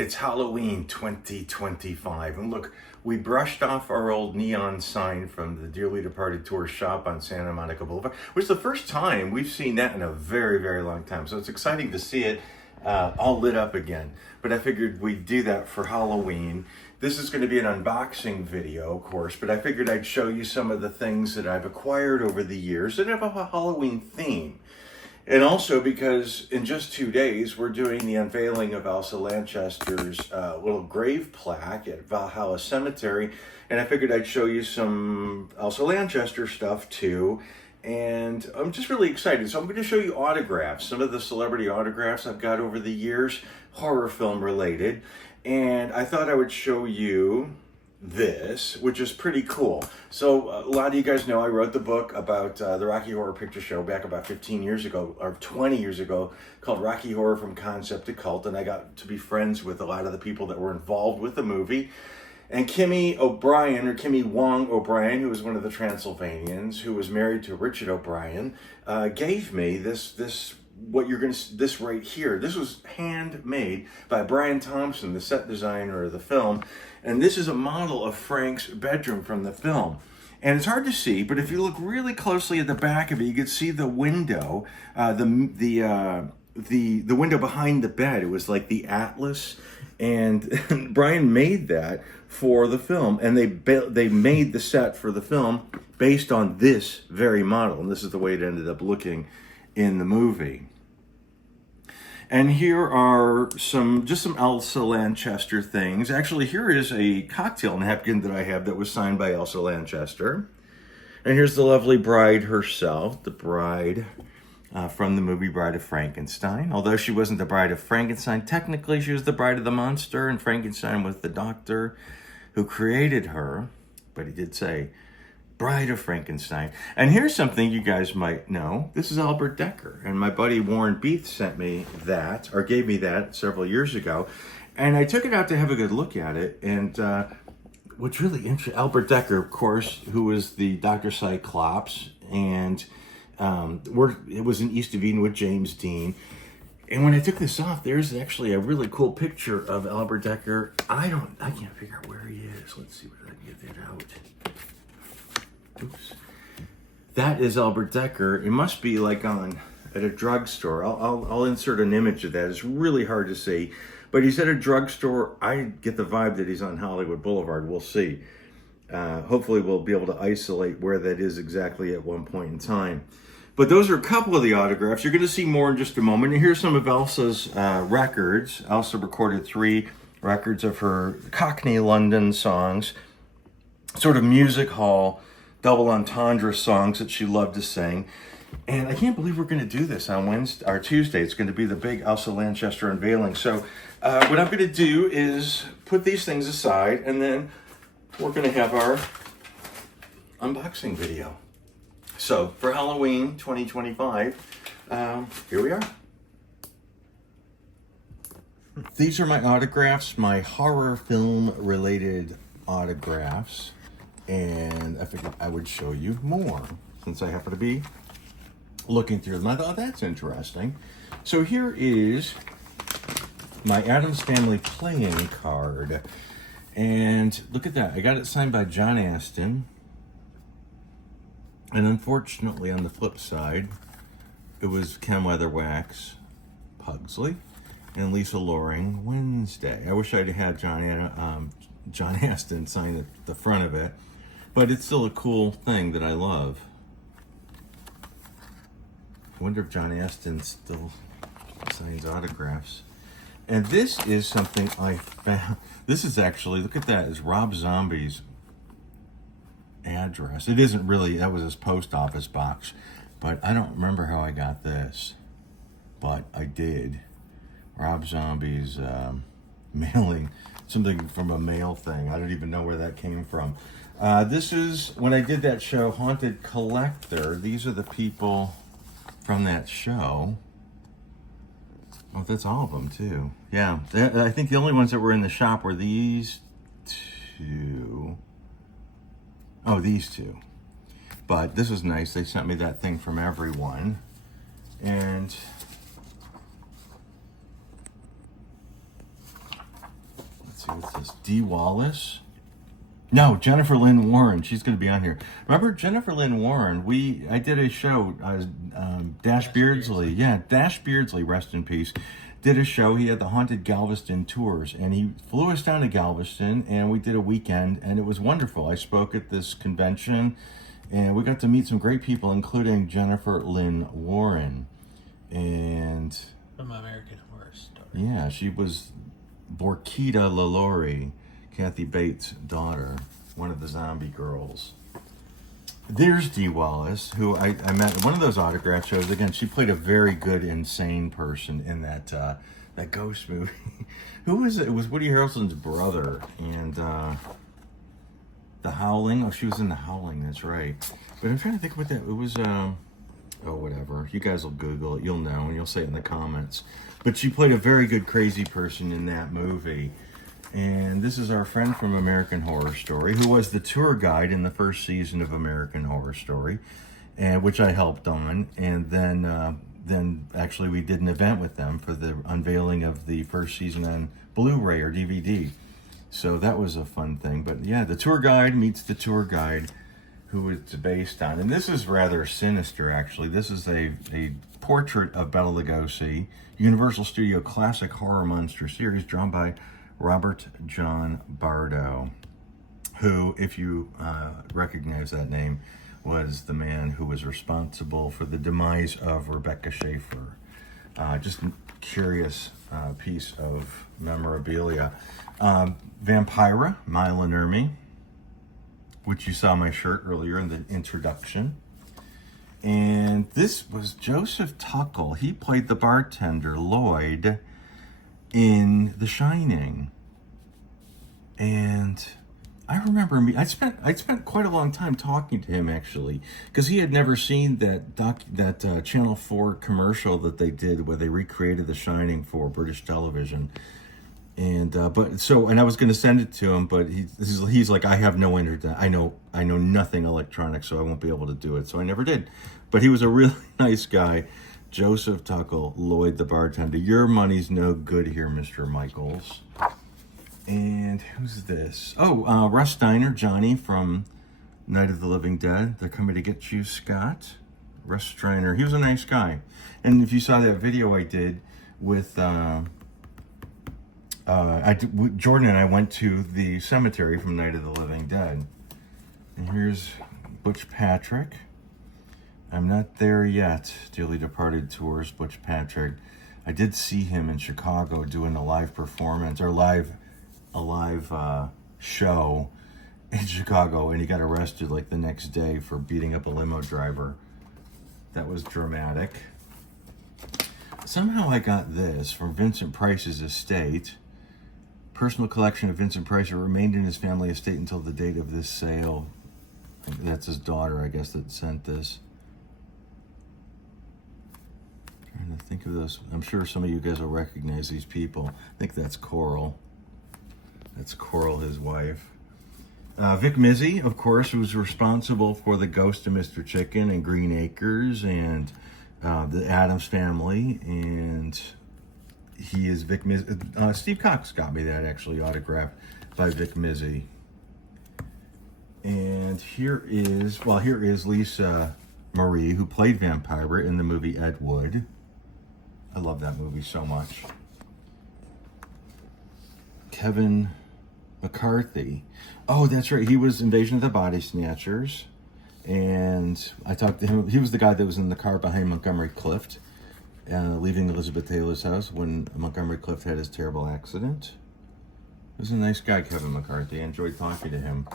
It's Halloween 2025, and look, we brushed off our old neon sign from the dearly departed tour shop on Santa Monica Boulevard, which is the first time we've seen that in a very, very long time. So it's exciting to see it all lit up again. But I figured we'd do that for Halloween. This is going to be an unboxing video, of course, but I figured I'd show you some of the things that I've acquired over the years that have a Halloween theme. And also because in just 2 days, we're doing the unveiling of Elsa Lanchester's little grave plaque at Valhalla Cemetery. And I figured I'd show you some Elsa Lanchester stuff too. And I'm just really excited. So I'm going to show you autographs, some of the celebrity autographs I've got over the years, horror film related. And I thought I would show you this, which is pretty cool. So a lot of you guys know I wrote the book about the Rocky Horror Picture Show back about 15 years ago, or 20 years ago, called Rocky Horror from Concept to Cult, and I got to be friends with a lot of the people that were involved with the movie. And Kimmy O'Brien, or Kimmy Wong O'Brien, who was one of the Transylvanians, who was married to Richard O'Brien, gave me this right here. This was handmade by Brian Thompson, the set designer of the film. And this is a model of Frank's bedroom from the film. And it's hard to see, but if you look really closely at the back of it, you can see the window, the window behind the bed. It was like the Atlas, and Brian made that for the film, and they made the set for the film based on this very model, and this is the way it ended up looking in the movie. And here are just some Elsa Lanchester things. Actually, here is a cocktail napkin that I have that was signed by Elsa Lanchester. And here's the lovely bride herself, the bride from the movie Bride of Frankenstein. Although she wasn't the bride of Frankenstein, technically she was the bride of the monster, and Frankenstein was the doctor who created her. But he did say, Bride of Frankenstein. And here's something you guys might know. This is Albert Dekker. And my buddy Warren Beath sent me that, or gave me that several years ago. And I took it out to have a good look at it. And what's really interesting, Albert Dekker, of course, who was the Dr. Cyclops. And it was in East of Eden with James Dean. And when I took this off, there's actually a really cool picture of Albert Dekker. I can't figure out where he is. Let's see if I can get that out. Oops. That is Albert Dekker. It must be like at a drugstore. I'll insert an image of that. It's really hard to see, but he's at a drugstore. I get the vibe that he's on Hollywood Boulevard. We'll see. Hopefully we'll be able to isolate where that is exactly at one point in time. But those are a couple of the autographs. You're going to see more in just a moment. And here's some of Elsa's records. Elsa recorded 3 records of her Cockney London songs, sort of music hall double entendre songs that she loved to sing. And I can't believe we're going to do this on Wednesday or Tuesday. It's going to be the big Elsa Lanchester unveiling. So what I'm going to do is put these things aside, and then we're going to have our unboxing video. So for Halloween 2025, here we are. These are my autographs, my horror film related autographs. And I figured I would show you more since I happen to be looking through them. I thought that's interesting. So here is my Addams Family playing card. And look at that. I got it signed by John Astin. And unfortunately, on the flip side, it was Ken Weatherwax, Pugsley, and Lisa Loring, Wednesday. I wish I'd had John Astin sign the front of it. But it's still a cool thing that I love. I wonder if John Astin still signs autographs. And this is something I found. This is actually, look at that, is Rob Zombie's address. It isn't really, that was his post office box. But I don't remember how I got this. But I did. Rob Zombie's mailing, something from a mail thing. I don't even know where that came from. This is, when I did that show, Haunted Collector, these are the people from that show. Oh, that's all of them, too. Yeah, I think the only ones that were in the shop were these 2. Oh, these 2. But this is nice. They sent me that thing from everyone. And Let's see, what's this? Dee Wallace? No, Jennifer Lynn Warren. She's going to be on here. Remember Jennifer Lynn Warren? I did a show. Dash Beardsley. Yeah, Dash Beardsley, rest in peace. Did a show. He had the Haunted Galveston tours, and he flew us down to Galveston, and we did a weekend, and it was wonderful. I spoke at this convention, and we got to meet some great people, including Jennifer Lynn Warren. And from American Horror Story. Yeah, she was Borkita LaLaurie, Kathy Bates' daughter, one of the zombie girls. There's Dee Wallace, who I met at one of those autograph shows. Again, she played a very good insane person in that ghost movie. Who was it? It was Woody Harrelson's brother. And The Howling. Oh, she was in The Howling. That's right. But I'm trying to think what that. It was. Oh, whatever. You guys will Google it. You'll know, and you'll say it in the comments. But she played a very good crazy person in that movie. And this is our friend from American Horror Story, who was the tour guide in the first season of American Horror Story, and which I helped on. And then actually we did an event with them for the unveiling of the first season on Blu-ray or DVD. So that was a fun thing. But yeah, the tour guide meets the tour guide, who it's based on. And this is rather sinister, actually. This is a portrait of Bela Lugosi, Universal Studio classic horror monster series drawn by Robert John Bardo, who, if you recognize that name, was the man who was responsible for the demise of Rebecca Schaefer. Just a curious piece of memorabilia. Vampira, Mila Nurmi, which you saw my shirt earlier in the introduction. And this was Joseph Tuckle. He played the bartender, Lloyd, in The Shining. And I remember I spent quite a long time talking to him, actually, because he had never seen that Channel 4 commercial that they did where they recreated The Shining for British television. And I was going to send it to him, but he's like, I have no internet. I know nothing electronic, so I won't be able to do it. So I never did. But he was a really nice guy. Joseph Tuckle, Lloyd the bartender. Your money's no good here, Mr. Michaels. And who's this? Oh, Russ Steiner, Johnny from Night of the Living Dead. They're coming to get you, Scott. Russ Steiner. He was a nice guy. And if you saw that video I did with Jordan and I went to the cemetery from Night of the Living Dead. And here's Butch Patrick. I'm not there yet. Dearly Departed Tours, Butch Patrick. I did see him in Chicago doing a live performance, or a live show in Chicago, and he got arrested like the next day for beating up a limo driver. That was dramatic. Somehow I got this from Vincent Price's estate. Personal collection of Vincent Price remained in his family estate until the date of this sale. That's his daughter, I guess, that sent this. Trying to think of those. I'm sure some of you guys will recognize these people. I think that's Coral. That's Coral, his wife. Vic Mizzy, of course, was responsible for The Ghost of Mr. Chicken and Green Acres and the Addams Family. And he is Vic Mizzy. Steve Cox got me that, actually, autographed by Vic Mizzy. And here is Lisa Marie, who played Vampira in the movie Ed Wood. I love that movie so much. Kevin McCarthy. Oh, that's right. He was Invasion of the Body Snatchers. And I talked to him. He was the guy that was in the car behind Montgomery Clift, leaving Elizabeth Taylor's house when Montgomery Clift had his terrible accident. He was a nice guy, Kevin McCarthy. I enjoyed talking to him.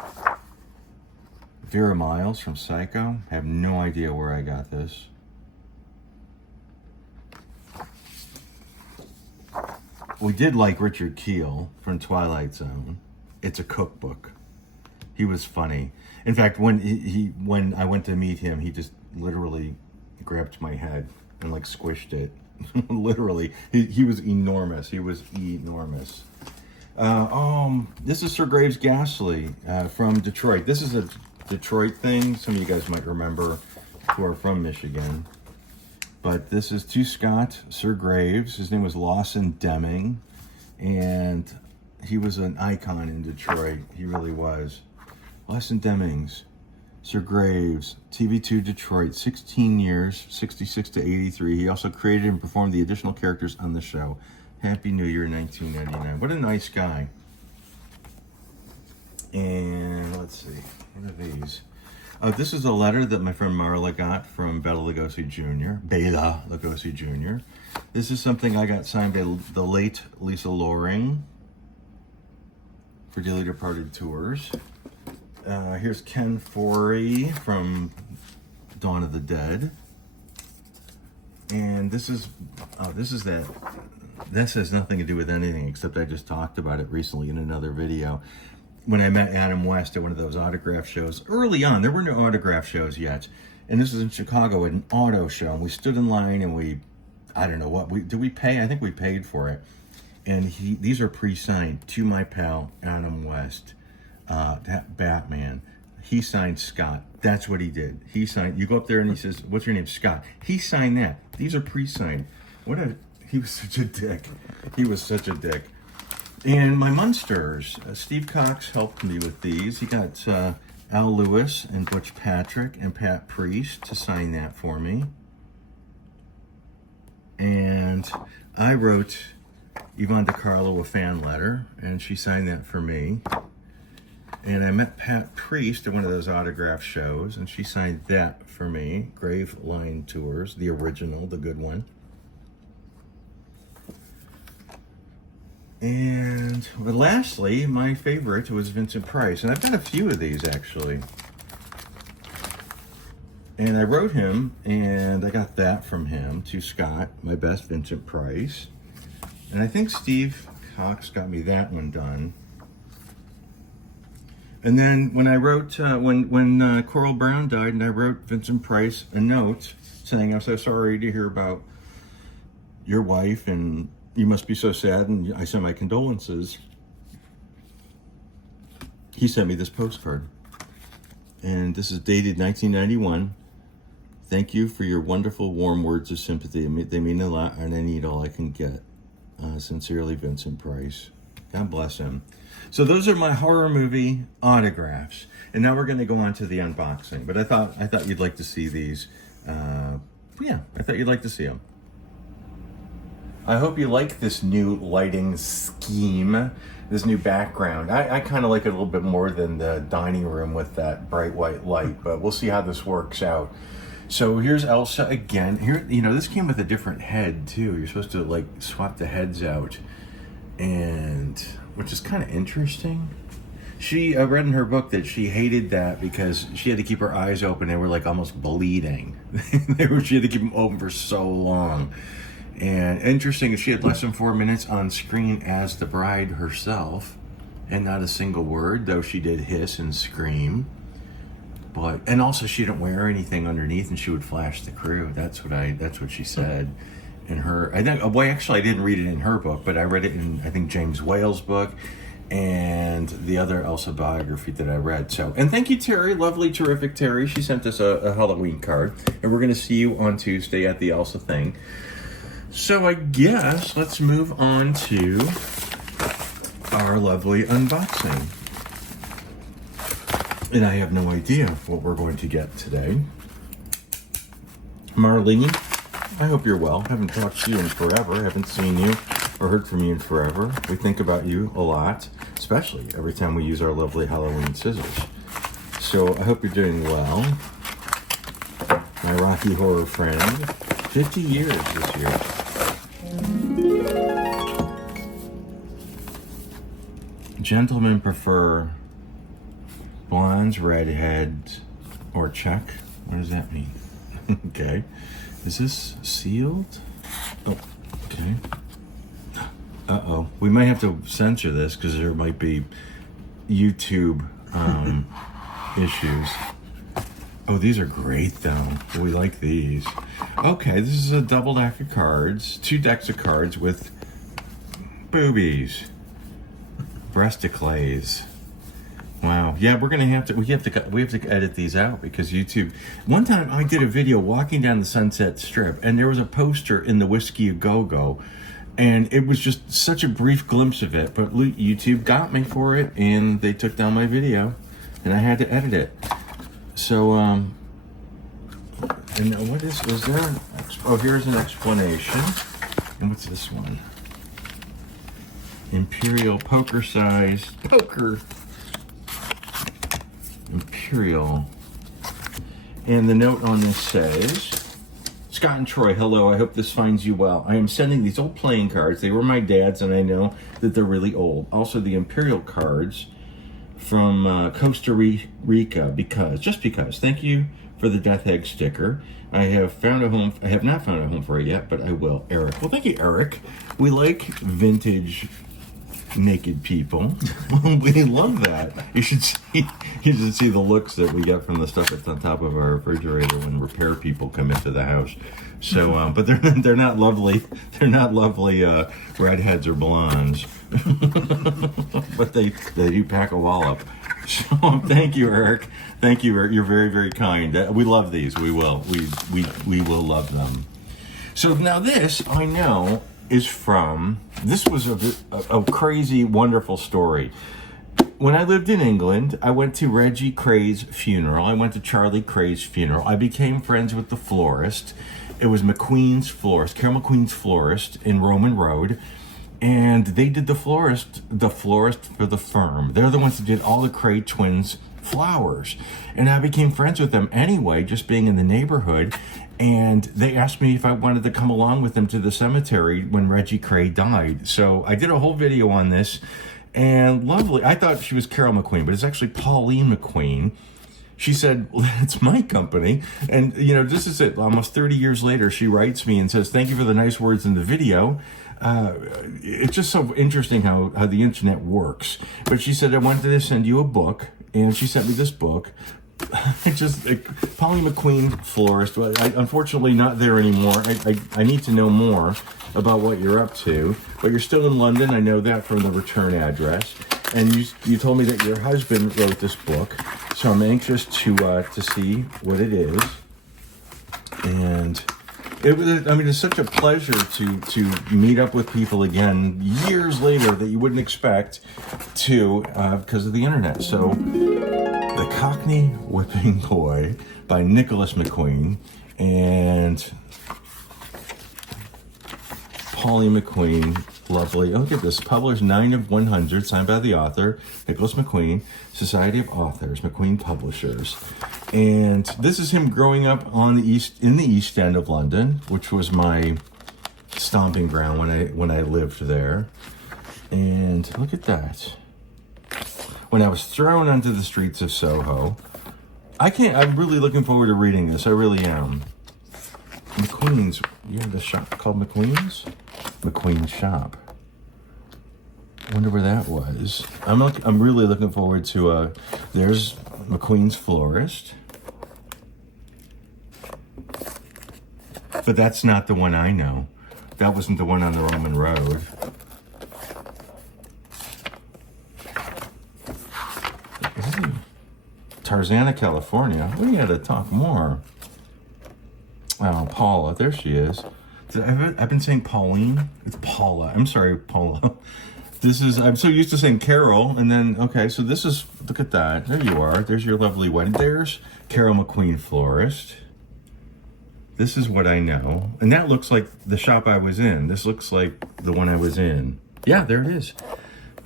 Vera Miles from Psycho. I have no idea where I got this. We did like Richard Keel from Twilight Zone. It's a cookbook. He was funny. In fact, when I went to meet him, he just literally grabbed my head and like squished it. Literally. He was enormous. He was enormous. This is Sir Graves Ghastly from Detroit. This is a Detroit thing. Some of you guys might remember who are from Michigan. But this is to Scott, Sir Graves. His name was Lawson Deming. And he was an icon in Detroit. He really was. Lesson Demings, Sir Graves, TV2 Detroit, 16 years, 66 to 83. He also created and performed the additional characters on the show. Happy New Year, 1999. What a nice guy. And let's see, what are these? This is a letter that my friend Marla got from Bela Lugosi Jr. This is something I got signed by the late Lisa Loring for Dearly Departed Tours. Here's Ken Foree from Dawn of the Dead. And this has nothing to do with anything except I just talked about it recently in another video. When I met Adam West at one of those autograph shows, early on, there were no autograph shows yet. And this was in Chicago at an auto show. And we stood in line and I don't know what, did we pay? I think we paid for it. And these are pre-signed to my pal, Adam West, that Batman. He signed Scott. That's what he did. He signed, you go up there and he says, what's your name? Scott. He signed that. These are pre-signed. He was such a dick. He was such a dick. And my Munsters, Steve Cox helped me with these. He got Al Lewis and Butch Patrick and Pat Priest to sign that for me. And I wrote Yvonne DiCarlo a fan letter, and she signed that for me. And I met Pat Priest at one of those autograph shows, and she signed that for me. Grave Line Tours, the original, the good one. But lastly, my favorite was Vincent Price. And I've got a few of these, actually. And I wrote him, and I got that from him to Scott, my best Vincent Price. And I think Steve Cox got me that one done. And then when I wrote, when Coral Brown died, and I wrote Vincent Price a note saying, I'm so sorry to hear about your wife, and you must be so sad, and I send my condolences. He sent me this postcard. And this is dated 1991. Thank you for your wonderful, warm words of sympathy. They mean a lot, and I need all I can get. Sincerely, Vincent Price. God bless him. So those are my horror movie autographs. And now we're going to go on to the unboxing. But I thought you'd like to see these. Yeah, I thought you'd like to see them. I hope you like this new lighting scheme, this new background. I kind of like it a little bit more than the dining room with that bright white light, but we'll see how this works out. So here's Elsa again. Here, this came with a different head too. You're supposed to like swap the heads out, and which is kind of interesting. I read in her book that she hated that because she had to keep her eyes open. They were like almost bleeding. She had to keep them open for so long. And interesting is she had less than 4 minutes on screen as the bride herself, and not a single word, though she did hiss and scream. And also she didn't wear anything underneath, and she would flash the crew. That's what she said in her. I didn't read it in her book, but I read it in I think James Whale's book and the other Elsa biography that I read. And thank you, Terry, lovely, terrific Terry. She sent us a Halloween card, and we're gonna see you on Tuesday at the Elsa thing. So I guess let's move on to our lovely unboxing. And I have no idea what we're going to get today. Marlene, I hope you're well. I haven't talked to you in forever. I haven't seen you or heard from you in forever. We think about you a lot, especially every time we use our lovely Halloween scissors. So I hope you're doing well. My Rocky Horror friend, 50 years this year. Gentlemen prefer blondes, redheads, or check. What does that mean? Okay. Is this sealed? Oh, okay. Uh-oh. We might have to censor this because there might be YouTube issues. Oh, these are great, though. We like these. Okay, this is a double deck of cards. 2 decks of cards with boobies. Breasticles. Wow. Yeah, we have to edit these out because YouTube. One time I did a video walking down the Sunset Strip, and there was a poster in the Whiskey A Go Go And it was just such a brief glimpse of it, but YouTube got me for it, and they took down my video, and I had to edit it. So, and what is there? Oh, here's an explanation. And what's this one? Imperial poker size poker. Imperial. And the note on this says, Scott and Troy, hello, I hope this finds you well. I am sending these old playing cards. They were my dad's, and I know that they're really old. Also, the Imperial cards from Costa Rica, just because. Thank you for the Death Egg sticker. I have not found a home for it yet, but I will. Eric. Well, thank you, Eric. We like vintage naked people. We love that. You should see the looks that we get from the stuff that's on top of our refrigerator when repair people come into the house. So, but they're not lovely. They're not lovely redheads or blondes. But they do pack a wallop. So thank you, Eric. Thank you, Eric. You're very, very kind. We love these. We will. We will love them. So now this I know is from. This was a crazy, wonderful story. When I lived in England, I went to Reggie Cray's funeral. I went to Charlie Cray's funeral. I became friends with the florist. It was McQueen's Florist, Carol McQueen's Florist in Roman Road. And they did the florist for the firm. They're the ones that did all the Cray twins flowers. And I became friends with them anyway, just being in the neighborhood. And they asked me if I wanted to come along with them to the cemetery when Reggie Cray died. So I did a whole video on this. And lovely. I thought she was Carol McQueen, but it's actually Pauline McQueen. She said, well, that's my company. And, this is it. Almost 30 years later, she writes me and says, thank you for the nice words in the video. It's just so interesting how the internet works. But she said, I wanted to send you a book. And she sent me this book. Pauline McQueen Florist. Unfortunately, not there anymore. I need to know more about what you're up to. But you're still in London. I know that from the return address. And you told me that your husband wrote this book. So I'm anxious to see what it is. And it's such a pleasure to meet up with people again years later that you wouldn't expect to because of the internet. So, The Cockney Whipping Boy by Nicholas McQueen and Pauline McQueen. Lovely. Oh, look at this. Published 9 of 100, signed by the author, Nicholas McQueen, Society of Authors, McQueen Publishers. And this is him growing up in the East End of London, which was my stomping ground when I lived there. And look at that. When I was thrown onto the streets of Soho. I'm really looking forward to reading this. I really am. McQueen's, the shop called McQueen's? McQueen's Shop. Wonder where that was. I'm really looking forward to, there's McQueen's Florist. But that's not the one I know. That wasn't the one on the Roman Road. Tarzana, California. We had to talk more. Oh, Paula. There she is. I've been saying Pauline. It's Paula. I'm sorry, Paula. I'm so used to saying Carol, and then, okay, so this is, look at that. There you are. There's your lovely wedding. There's Carol McQueen Florist. This is what I know. And that looks like the shop I was in. This looks like the one I was in. Yeah, there it is.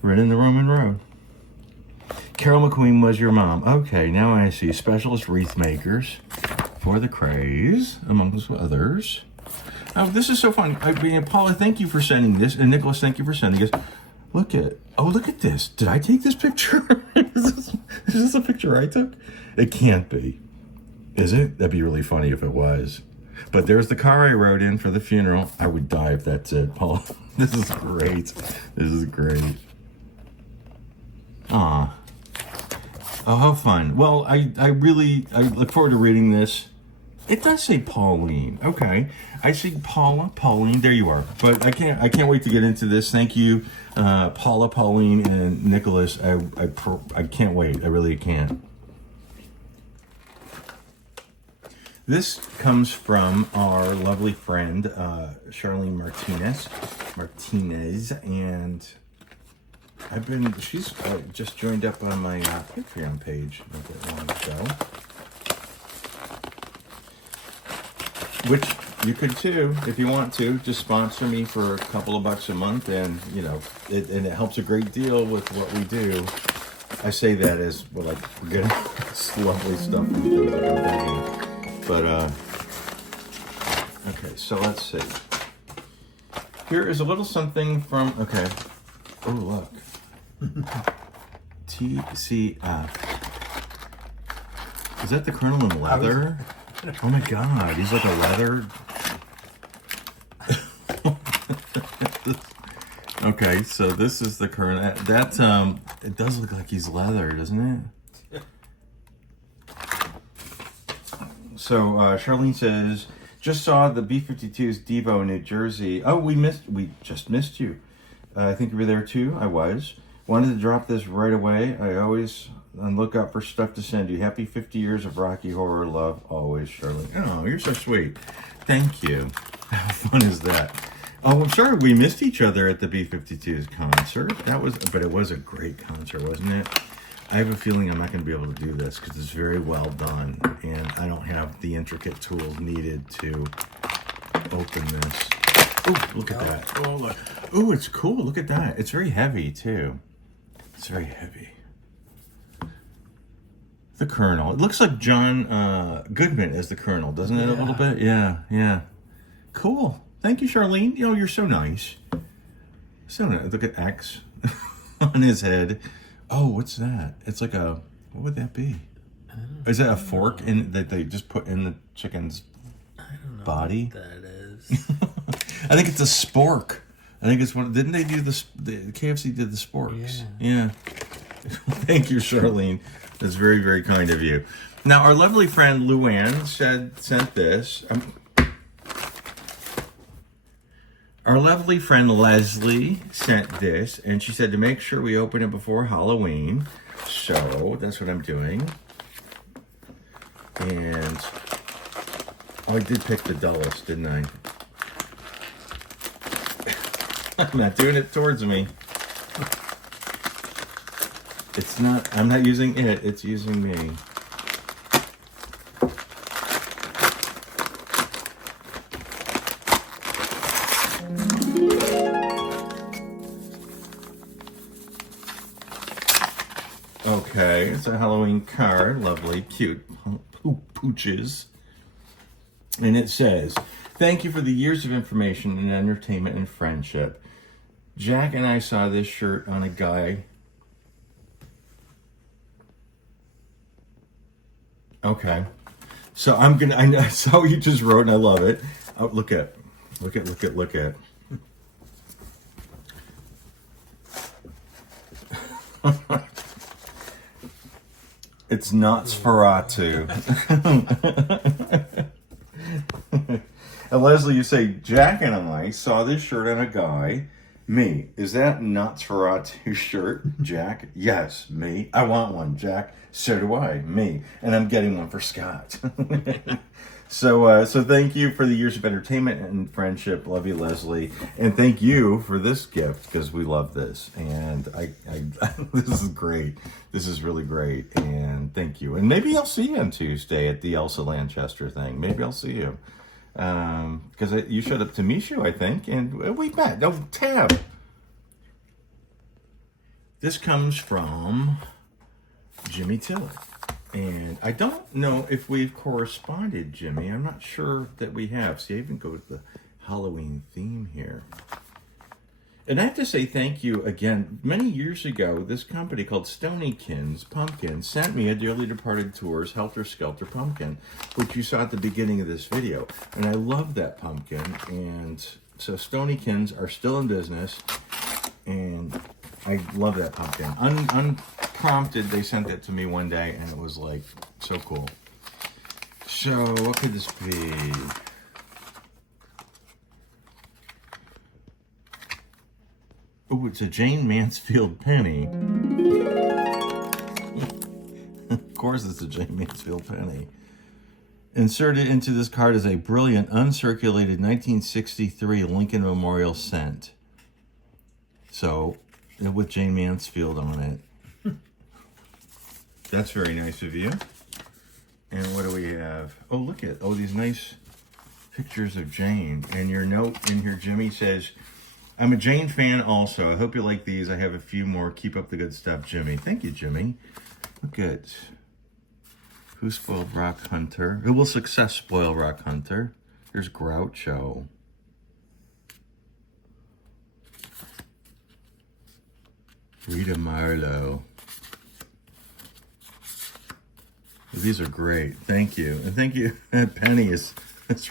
Right in the Roman Road. Carol McQueen was your mom. Okay, now I see. Specialist wreath makers for the Crays, amongst others. Oh, this is so fun. Paula, thank you for sending this. And Nicholas, thank you for sending this. Look at this. Did I take this picture? Is this a picture I took? It can't be. Is it? That'd be really funny if it was. But there's the car I rode in for the funeral. I would die if that's it, Paula. This is great. This is great. Aw. Oh, how fun. Well, I look forward to reading this. It does say Pauline. Okay. I see Paula, Pauline. There you are. But I can't wait to get into this. Thank you, Paula, Pauline, and Nicholas. I can't wait. I really can't. This comes from our lovely friend, Charlene Martinez, and she's just joined up on my Patreon page not that long ago. Which you could too, if you want to, just sponsor me for a couple of bucks a month, and you know, it helps a great deal with what we do. I say that as well, like we're getting this lovely stuff from things that I'm banging. But okay, so let's see. Here is a little something from Oh look, TCF. Is that the Colonel in leather? Oh my God, he's like a leather. Okay, so this is the Colonel. That it does look like he's leather, doesn't it? So Charlene says, just saw the B-52's Devo in New Jersey. Oh, we just missed you. I think you were there too. I was. Wanted to drop this right away. I always on lookout for stuff to send you. Happy 50 years of Rocky Horror love. Always, Charlene. Oh, you're so sweet. Thank you. How fun is that? Oh, I'm sorry we missed each other at the B-52's concert. But it was a great concert, wasn't it? I have a feeling I'm not going to be able to do this because it's very well done, and I don't have the intricate tools needed to open this. Oh, look at that. Oh, look. Oh, it's cool. Look at that. It's very heavy, too. It's very heavy. The Colonel. It looks like John Goodman as the Colonel, doesn't it, a little bit? Yeah. Cool. Thank you, Charlene. You know, you're so nice. So nice. Look at X on his head. Oh, what's that? It's like what would that be? Is that a fork that they just put in the chicken's body? What that is. I think it's a spork. I think it's one. Didn't they do the KFC did the sporks? Yeah. Thank you, Charlene. That's very, very kind of you. Now, our lovely friend Luann sent this. Our lovely friend Leslie sent this, and she said to make sure we open it before Halloween. So that's what I'm doing. And I did pick the dullest, didn't I? I'm not doing it towards me. I'm not using it, it's using me. Okay, it's a Halloween card. Lovely, cute pooches. And it says, thank you for the years of information and entertainment and friendship. Jack and I saw this shirt on a guy. Okay. So I saw what you just wrote and I love it. Oh, look at. It's Nosferatu. And Leslie, you say, Jack and I saw this shirt on a guy. Me. Is that Nosferatu shirt, Jack? Yes, me. I want one, Jack. So do I. Me. And I'm getting one for Scott. So thank you for the years of entertainment and friendship. Love you, Leslie. And thank you for this gift, because we love this. And I this is great. This is really great. And thank you. And maybe I'll see you on Tuesday at the Elsa Lanchester thing. Maybe I'll see you. Because you showed up to Mishu, I think, and we met. No, Tab. This comes from Jimmy Tiller. And I don't know if we've corresponded, Jimmy. I'm not sure that we have. See, I even go with the Halloween theme here. And I have to say thank you again. Many years ago, this company called Stonykins Pumpkin sent me a dearly departed tour's Helter Skelter pumpkin, which you saw at the beginning of this video. And I love that pumpkin. And so Stonykins are still in business. And I love that pumpkin. Unprompted, they sent it to me one day, and it was like so cool. So, what could this be? Oh, it's a Jayne Mansfield penny. Of course, it's a Jayne Mansfield penny. Inserted into this card is a brilliant, uncirculated 1963 Lincoln Memorial scent. So, with Jayne Mansfield on it. That's very nice of you. And what do we have? Oh, look at, these nice pictures of Jayne. And your note in here, Jimmy, says, I'm a Jayne fan also. I hope you like these. I have a few more. Keep up the good stuff, Jimmy. Thank you, Jimmy. Look at Who Spoiled Rock Hunter? Who will success spoil Rock Hunter? Here's Groucho. Rita Marlowe. These are great. Thank you. And thank you. Penny is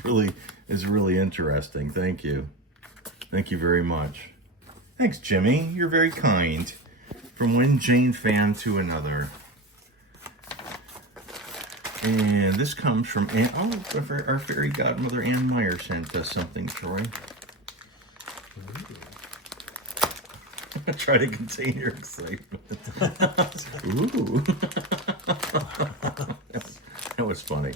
really interesting. Thank you. Thank you very much. Thanks, Jimmy. You're very kind. From one Jayne fan to another. And this comes from our fairy godmother Ann Meyer sent us something, Troy. Try to contain your excitement. Ooh. That was funny.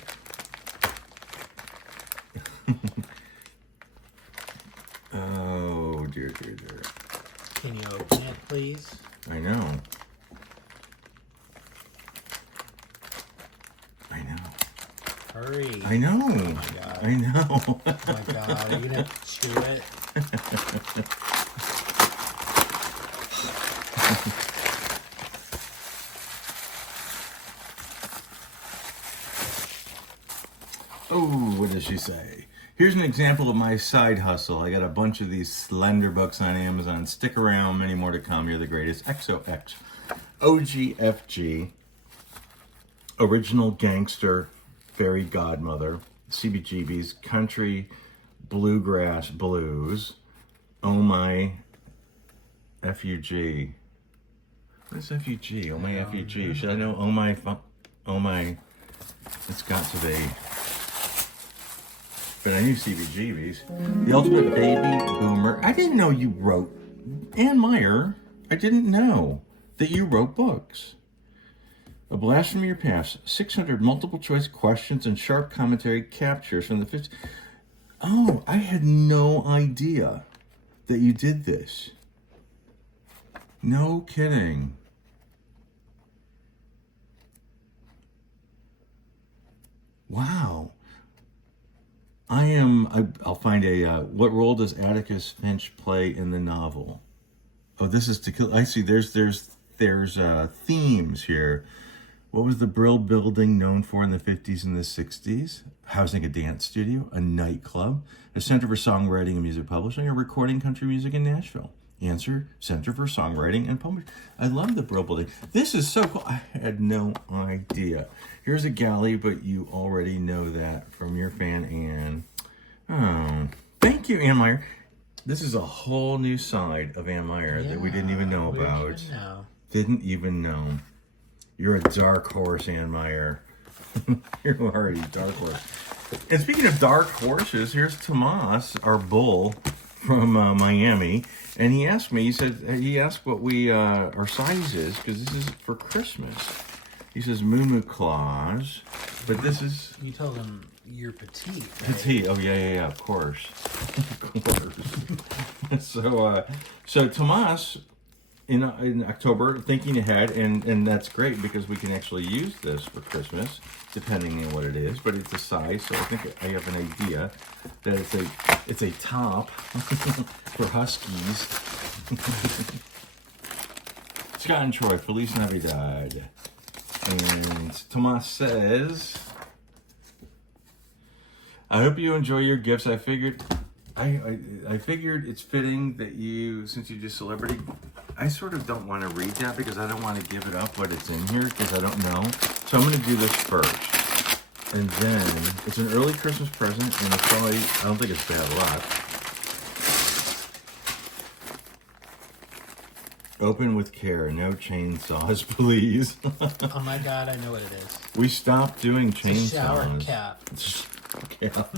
Oh, dear. Can you open it, please? I know. Hurry. I know. Oh my God. I know. Oh my God. Are you going to chew it? Oh, what does she say? Here's an example of my side hustle. I got a bunch of these slender books on Amazon. Stick around, many more to come. You're the greatest. XOX. OGFG. Original Gangster Fairy Godmother. CBGB's Country Bluegrass Blues. Oh My FUG. What is FUG? Oh My FUG. Should I know? Oh My. It's got to be. But I knew CBGB's. The Ultimate Baby Boomer. I didn't know you wrote. Ann Meyer, I didn't know that you wrote books. A Blast from Your Past. 600 multiple choice questions and sharp commentary captures from the 50s. Oh, I had no idea that you did this. No kidding. Wow. I'll find what role does Atticus Finch play in the novel? Oh, this is To Kill. I see, there's themes here. What was the Brill Building known for in the 50s and the 60s? Housing a dance studio, a nightclub, a center for songwriting and music publishing, or recording country music in Nashville? Answer, Center for Songwriting and Publishing. I love the Brill Building. This is so cool. I had no idea. Here's a galley, but you already know that from your fan, Ann. Oh, thank you, Ann Meyer. This is a whole new side of Ann Meyer that we didn't even know about. Didn't even know. You're a dark horse, Ann Meyer. You are a dark horse. And speaking of dark horses, here's Tomas, our bull from Miami. And he asked me, he asked what our size is, because this is for Christmas. He says Moo Claus, but this is... You told him you're petite, right? Petite, oh yeah, of course. So Tomas, in October, thinking ahead, and that's great because we can actually use this for Christmas, depending on what it is, but it's a size, so I think I have an idea that it's a top for Huskies. Scott and Troy, Feliz Navidad. And Tomas says, I hope you enjoy your gifts. I figured it's fitting that you, since you do celebrity, I sort of don't want to read that because I don't want to give it up what it's in here because I don't know. So I'm going to do this first. And then it's an early Christmas present, and it's probably, I don't think it's bad luck. Open with care. No chainsaws, please. Oh my God, I know what it is. We stopped doing chainsaws. It's a shower cap. Cap.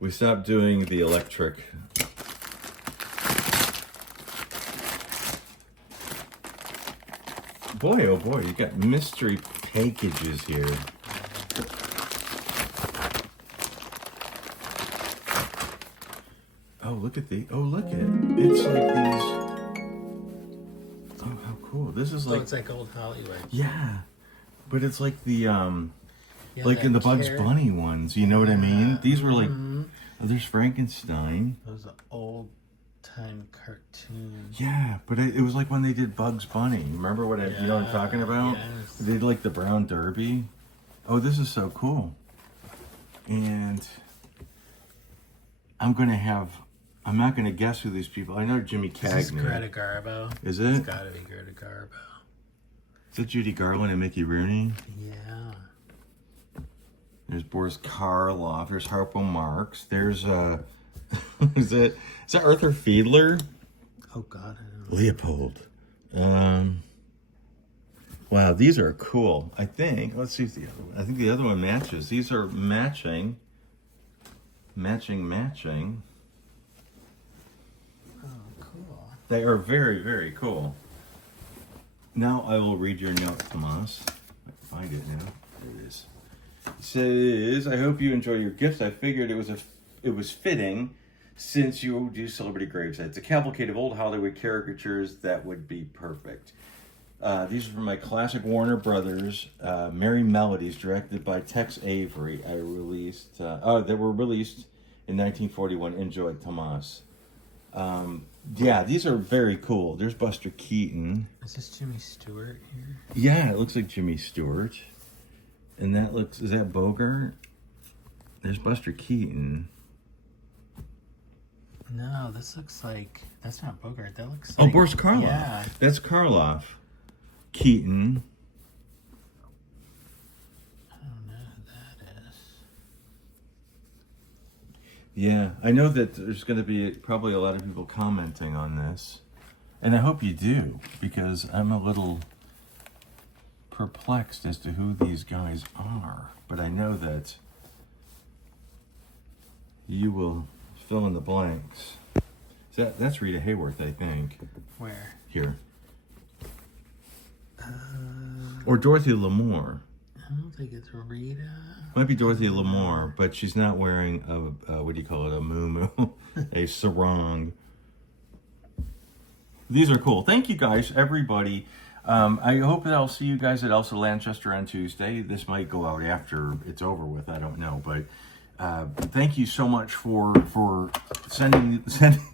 We stopped doing the electric. Boy, oh boy, you got mystery packages here. Oh, look at look at it. It's like these. Oh, how cool. This is like. Oh, it's like old Hollywood. Yeah. But it's like the, Yeah, like in the Bugs carrot. Bunny ones, you know what I mean? These were like, Mhm. oh, there's Frankenstein. Those are old time cartoons. Yeah, but it was like when they did Bugs Bunny. Remember what you know what I'm talking about? Yes. They did like the Brown Derby. Oh, this is so cool. And I'm not gonna guess who these people. I know Jimmy Cagney. This is Greta Garbo. Is It's it? gotta be Greta Garbo. Is it Judy Garland and Mickey Rooney? Yeah. There's Boris Karloff. There's Harpo Marx. There's is that Arthur Fiedler? Oh God, I don't know. Leopold. Wow, these are cool. I think. Let's see if I think the other one matches. These are matching. Oh, cool. They are very, very cool. Now I will read your note, Tomas. I can find it now. There it is. It says, I hope you enjoy your gifts. I figured it was fitting since you do celebrity gravesites. A cavalcade of old Hollywood caricatures that would be perfect. These are from my classic Warner Brothers Merry Melodies, directed by Tex Avery. They were released in 1941. Enjoy, Tomas. Yeah, these are very cool. There's Buster Keaton. Is this Jimmy Stewart here? Yeah, it looks like Jimmy Stewart. And is that Bogart? There's Buster Keaton. No, this looks like, that's not Bogart. That looks Oh, like... Boris Karloff. Yeah. That's Karloff. Keaton. I don't know who that is. Yeah, I know that there's going to be probably a lot of people commenting on this. And I hope you do, because I'm a little perplexed as to who these guys are. But I know that you will fill in the blanks. That's Rita Hayworth, I think. Where? Here. Or Dorothy Lamour. I don't think it's Rita. Might be Dorothy Lamour, but she's not wearing a what do you call it, a muumuu, a sarong. These are cool. Thank you guys, everybody. I hope that I'll see you guys at Elsa Lanchester on Tuesday. This might go out after it's over with. I don't know, but thank you so much for sending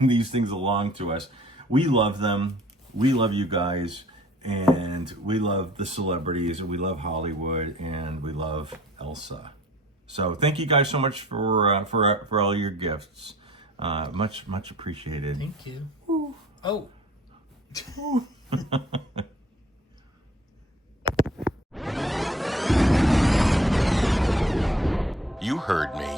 these things along to us. We love them. We love you guys, and we love the celebrities, and we love Hollywood, and we love Elsa. So thank you guys so much for all your gifts. Much appreciated. Thank you. Ooh. Oh. You heard me.